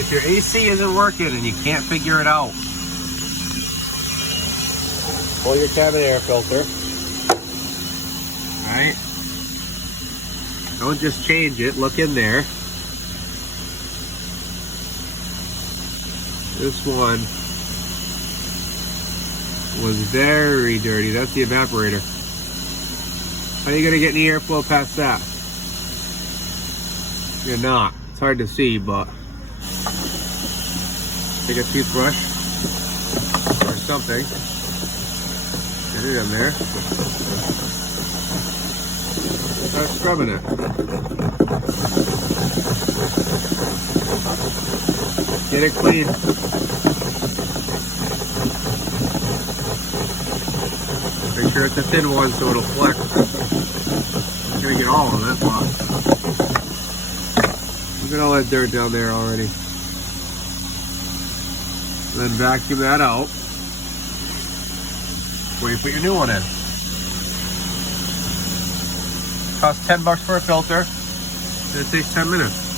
If your AC isn't working and you can't figure it out, pull your cabin air filter. Alright? Don't just change it, look in there. This one was very dirty. That's the evaporator. How are you gonna get any airflow past that? You're not. It's hard to see, but take a toothbrush or something. Get it in there. Start scrubbing it. Get it clean. Make sure it's a thin one so it'll flex. I'm gonna get all of it, but look at all that dirt down there already. Then vacuum that out before you put your new one in. Costs $10 for a filter, and it takes 10 minutes.